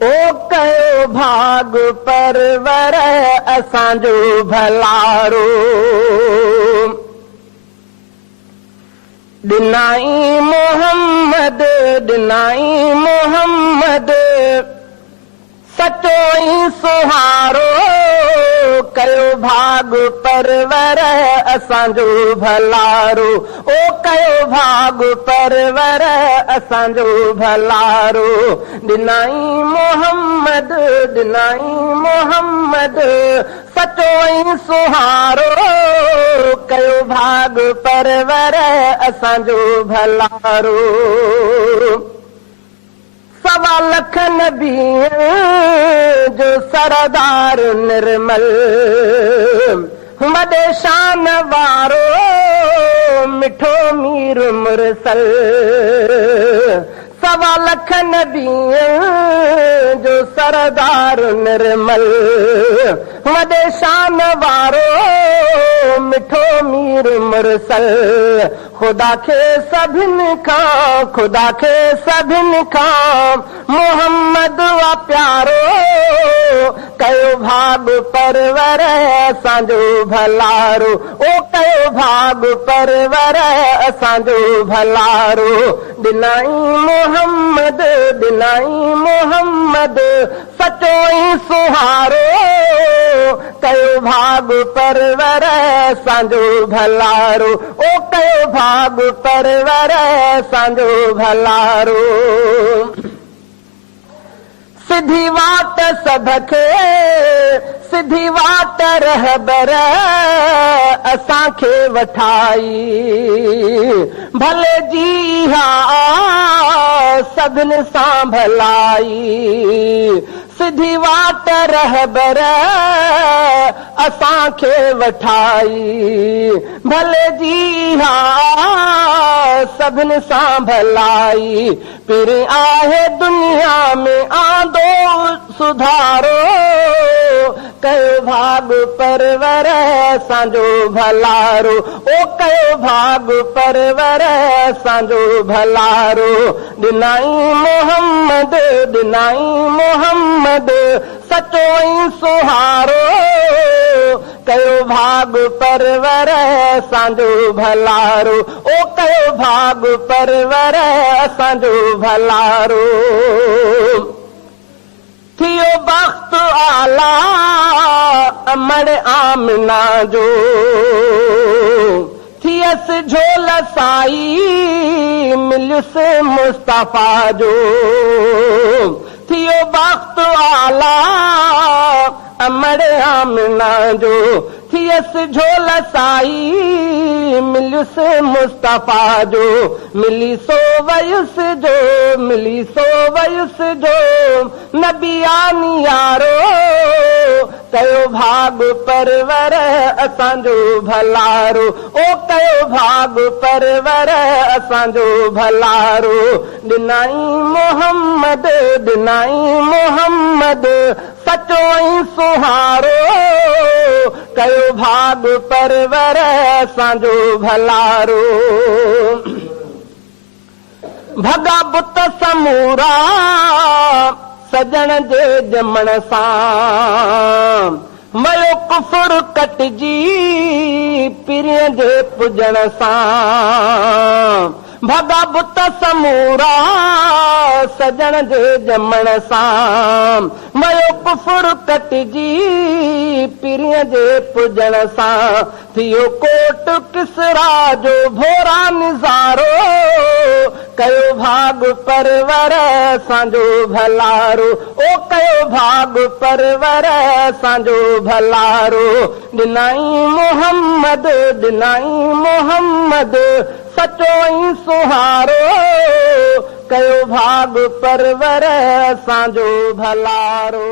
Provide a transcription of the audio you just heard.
ओ कयो भाग परवर असांजो भलारो। ॾिनाई मोहम्मद ॾिनाई मोहम्मद सचो ई सुहारो। कयो भाग परवर असांजो भलारो। ओ कयो भाग परवर असांजो भलारो। ॾिनाई मोहम्मद ॾिनाई मोहम्मद सचो ई सुहारो। कयो भाग परवर असांजो भलारो। 1.25 लख नबी जो सरदार निर्मल वॾे शान वारो मिठो मीर मुरसल। 1.25 लख नबी जो सरदार निर्मल वॾे शान वारो मिठो मीर मुरसल। खुदा खे सभिनि खां मोहम्मद वा प्यारो। कयो भाग परवर असांजो भलारो। ओ कयो भाग परवर असांजो भलारो। ॾिनाई मोहम्मद ॾिनाई मोहम्मद सचो ई सुहारो। कयो भाग परवर असांजो भलारो। ओ कयो भाग परवर असांजो भलारो। सिधी वाट सभखे सिधी वाट रहबर असांखे वठाई। भले जी हा सभिनि सां भलाई। सिधी वाट रहबर असांखे वठाई। भले जी हा सभिनि सां भलाई। पिर आहे दुनिया में आंदो सुधारो। कयो भाग परवर असांजो भलारो। ओ कयो भाग परवर असांजो भलारो। ॾिनाई मोहम्मद ॾिनाई मोहम्मद सचो ई सुहारो। कयो भाग परवर असांजो भलारो। ओ कयो भाग परवर असांजो भलारो। थियो बख़्त आला अमड़ आमिना जो थियसि झोल साई मिलियुसि मुस्तफ़ा जो। थियो बख़्त आला अमड़ आमिना जो थियसि झोल साई मिलियुसि मुस्तफ़ा जो। मिली सो वयुसि जो नबियानी यारो। कयो भाग परवर असांजो भलारो। ओ कयो भाग परवर असांजो भलारो। ॾिनाई मोहम्मद ॾिनाई मोहम्मद सचो ई सुहारो। कयो भाग परवर असांजो भलारो। भगा बुत समूरा सजण जे ॼमण सां। वयो कुफुर कटिजी पिरीअ जे पुॼण सां। भगा बुत समूरा सजण जे ॼमण सां। वयो कुफुर कटिजी पिरीअ जे पुॼण सां। थियो कोट किसरा जो भोरा निज़ारो। कयो भाग परवर असांजो भलारो। ओ कयो भाग परवर असांजो भलारो। ॾिनाई मोहम्मद ॾिनाई मोहम्मद सचो ई सुहारो। कयो भाग परवर असांजो भलारो।